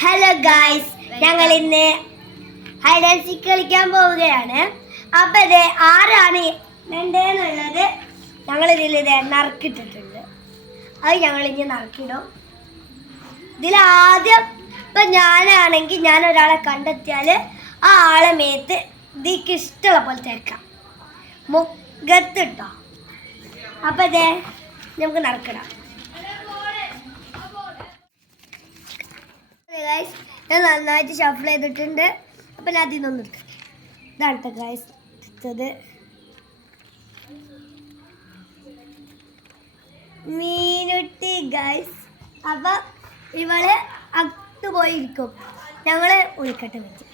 Hello guys, ഞങ്ങൾ ഇന്ന് hide and seek കളിക്കാൻ പോവുകയാണ്. അപ്പൊ ഇത് ആരാണ് വേണ്ടതെന്നുള്ളത് ഞങ്ങൾ ഇതിൽ നറുക്കിട്ടിട്ടുണ്ട്. അത് ഞങ്ങൾ ഇനി നറുക്കിടും. ഇതിലാദ്യം ഇപ്പൊ ഞാനാണെങ്കിൽ ഞാൻ ഒരാളെ കണ്ടെത്തിയാൽ ആ ആളെ മേത്ത് ഇതിക്ക് ഇഷ്ടമുള്ള പോലെ തേക്കാം, മുഖത്തിട്ടോ. അപ്പൊ ഇതേ നമുക്ക് നറുക്കിടാം. ഞാൻ നന്നായിട്ട് ഷഫിൾ ചെയ്തിട്ടുണ്ട്. അപ്പം ഞാൻ അതിൽ നിന്നൊന്നും എടുക്കാം. ഇതാണ് ഗൈസ് എടുത്തത്. മീനുട്ടി ഗൈസ്. അപ്പം ഇവള് അകത്ത് പോയിരിക്കും, ഞങ്ങൾ ഒളിക്കട്ടെ വെച്ച്.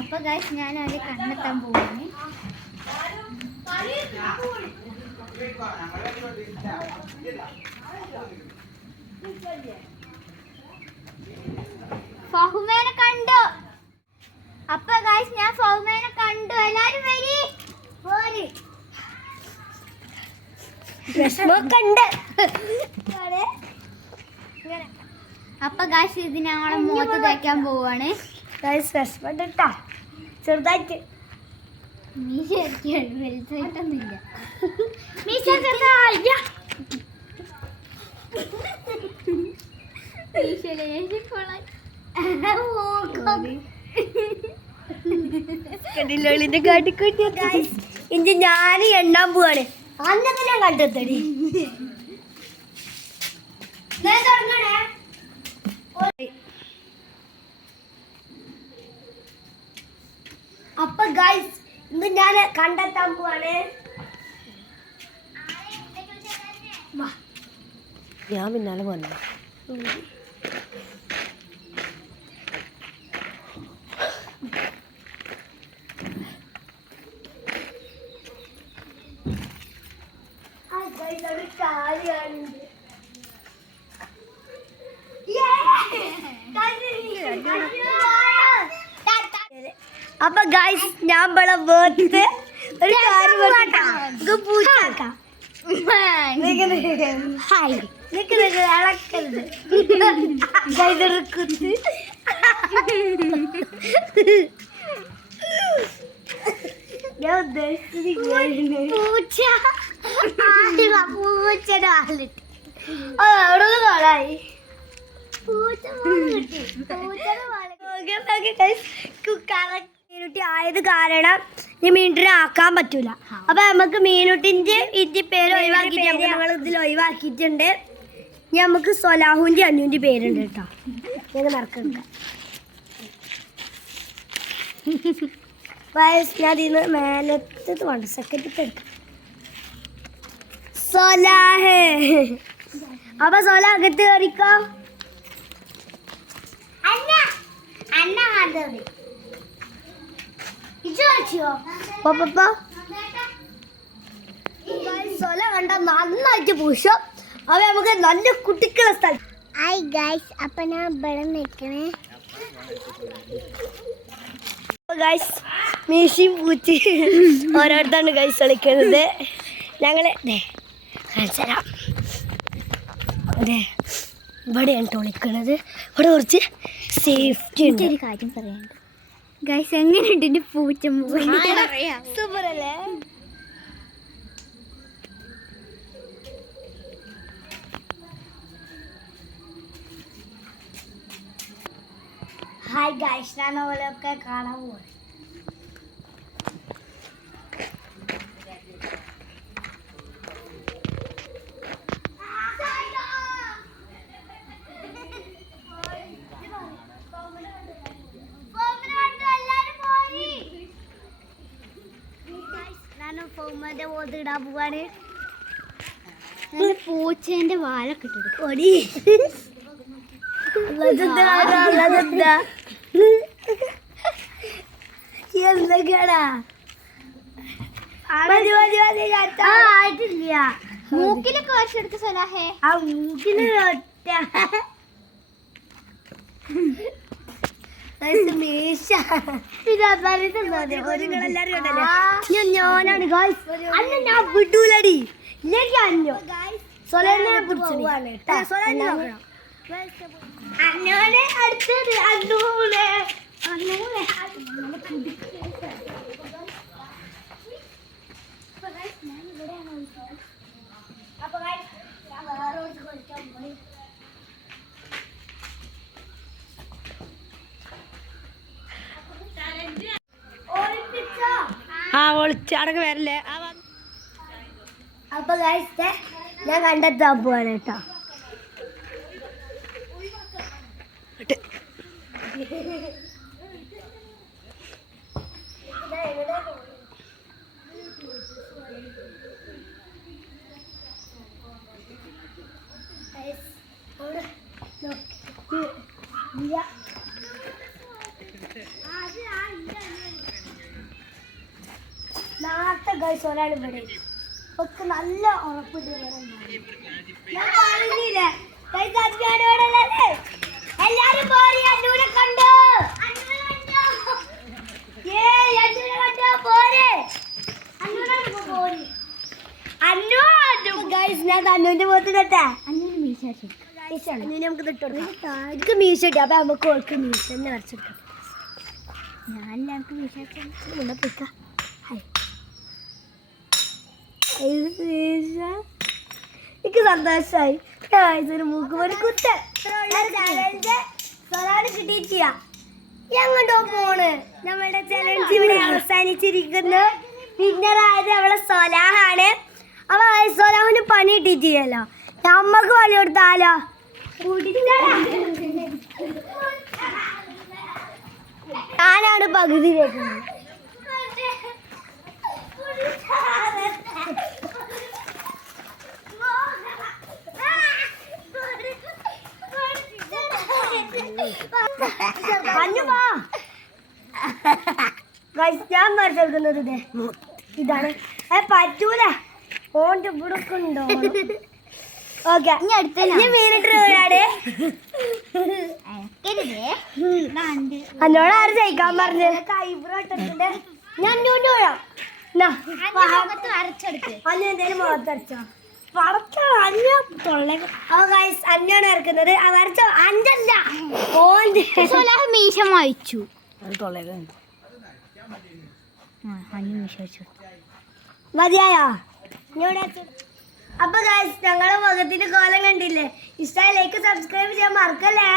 അപ്പൊ ഗൈസ് ഞാൻ അവരെ കണ്ടെത്താൻ പോവാണ്. ഫഹുമേനെ കണ്ടു. അപ്പൊ ഗൈസ് ഞാൻ ഫഹുമേനെ കണ്ടു. എല്ലാരും വരി. അപ്പൊ ഗൈസ് ഇത് ഞങ്ങളെ മുഖത്ത് തേക്കാൻ പോവാണ്. ചെറുതായിട്ട് മീശ വലുതായിട്ടൊന്നുമില്ല. ഇഞ്ചി ഞാൻ എണ്ണാൻ പോവാണ്. അന്നൊക്കെ ഞാൻ കണ്ടെത്തടി. അപ്പൊ ഗൈസ് ഇന്ന് ഞാൻ കണ്ടെത്താൻ പോവാണ്. ഞാൻ പിന്നാലെ വന്നു. അപ്പൊ ഗൈസ് ഞാൻ ഇവിടെ വേർത്ത് ഒരു കാര്യം പൂച്ചാക്കാം. കുത്ത് ഞാൻ ഉദ്ദേശിച്ചത് പൂച്ച പൂച്ചയുടെ ആളിട്ട് അവിടെ കോളായി. മീനുട്ടി ആയത് കാരണം ഈ മീനുട്ടിനെ ആക്കാൻ പറ്റൂല. അപ്പൊ നമുക്ക് മീനുട്ടിന്റെ ഇന്റെ പേര് ഒഴിവാക്കിയിട്ട് ഞങ്ങൾ ഇതിൽ ഒഴിവാക്കിയിട്ടുണ്ട്. ഇനി നമുക്ക് സൊലാഹുന്റെ അന്നുവിന്റെ പേരുണ്ട് കേട്ടോ. ഞാൻ മറക്കണ്ട. ഞാൻ ഇതിന് മേലത്തത് വേണ്ട, സെക്കൻഡ് എടുക്കാം. സൊലാഹ്. അപ്പൊ സൊല അകത്ത് കയറിക്കോ. സൊല കണ്ട നന്നായിട്ട് പൂശം. അവ നമുക്ക് നല്ല കുട്ടിക്കുള്ള സ്ഥലം. ഹായ് ഗൈസ്, അപ്പൊ ഞാൻ ഇവിടെ നിൽക്കണേ. ഗൈസ് മീശയും പൂച്ചി ഓരോരുത്താണ് ഗൈസ് കളിക്കുന്നത്. ഞങ്ങള് കാണിച്ചുതരാം. അതെ ഇവിടെയാണ് വിളിക്കണത്. ഇവിടെ കുറച്ച് സേഫ്റ്റി ഉണ്ട്. ഒരു കാര്യം പറയാനുണ്ട് ഗൈസ്. എങ്ങനെയുണ്ട് എൻ്റെ പൂച്ച? സൂപ്പർ അല്ലേ? ഹായ് ഗൈസ്, ഞാൻ അവരൊക്കെ കാണാൻ പോവാ. ഇടാൻ പോവാണ്. പൂച്ചേന്റെ വാലൊക്കെ ഇട്ടു. ഒടി എന്തൊക്കെയാടാ മതി മതി മതി ആയിട്ടില്ല മൂക്കിലൊക്കെ വരച്ചെടുത്ത സലാഹേ ആ മൂക്കിന് ഒറ്റ മീശ ഞാനാണ് അല്ല ഞാൻ വിടൂലടി ഇല്ലെങ്കിൽ അന്നോ സൊലനെ അന്നോനെ അടുത്തത് അന്നൂനെ അന്നൂനെ അപ്പൊ ഞാൻ വേറെ കളിക്കാൻ പോയി ആ ഒളിച്ച് അടക്ക വരല്ലേ അപ്പൊ ഗൈസ് ഞാൻ കണ്ടെത്താൻ പോവാണ് കേട്ടോ നാളത്തെ ഗൈസ് ഒരാൾ ഇവിടെ ഒക്കെ നല്ല ഉറപ്പിട്ട് ഞാൻ പറഞ്ഞില്ലേ ഗൈസ് അജ്ഞാനോടല്ലേ എല്ലാരും പോരി അന്നൂനെ കണ്ടു അന്നൂനെ കണ്ടോ പോരെ അന്നു ഗൈസ് ഞാൻ അന്നുവിന്റെ മുഖത്ത് തൊട്ടെ അന്നൊരു മീശ അന്നുവിനെ നമുക്ക് തൊട്ടുകൊടുക്കാം എനിക്ക് മീശ കിട്ടി അപ്പൊ നമുക്ക് ഓൾക്ക് മീശ തന്നെ വരച്ചെടുക്കാം ഞാൻ എല്ലാവർക്കും മീശ പോയിക്കാം എനിക്ക് സന്തോഷായി മൂക്ക് പണി കുത്ത കിട്ടിയിട്ടില്ല എങ്ങോട്ടോ പോണ് നമ്മളുടെ ചലഞ്ച് ഇവിടെ അവസാനിച്ചിരിക്കുന്നു വിന്നറായത് അവളെ സൊലാഹാണ് അപ്പൊ സൊലാഹിന് പണി കിട്ടിയിട്ടില്ലല്ലോ നമ്മക്ക് പണി കൊടുത്താലോ ഞാനാണ് പകുതി കേൾക്കുന്നത് ഞാൻ വരച്ചെടുക്കുന്നത് ഇതാണ് പറ്റൂല ഓന്റെ ഇവിടെ ഉണ്ടോ ഓക്കെ എന്നോട് ആര് ജയിക്കാൻ പറഞ്ഞു ഐബ്രോ ഇട്ടിട്ടുണ്ട് ഞാൻ അന്നൂന്റെ പോയാം അന്നേന്തേലും മുഖത്തരച്ചോ അന്നാണ് ഇറക്കുന്നത് വരച്ച അഞ്ചല്ല ഓന്റെ മീശ വായിച്ചു മതിയായോ അപ്പൊ ഗൈസ് ഞങ്ങളെ മുഖത്തിന്റെ കോലം കണ്ടില്ലേ ഇഷ്ടമായി ലൈക്ക് സബ്സ്ക്രൈബ് ചെയ്യാൻ മറക്കല്ലേ.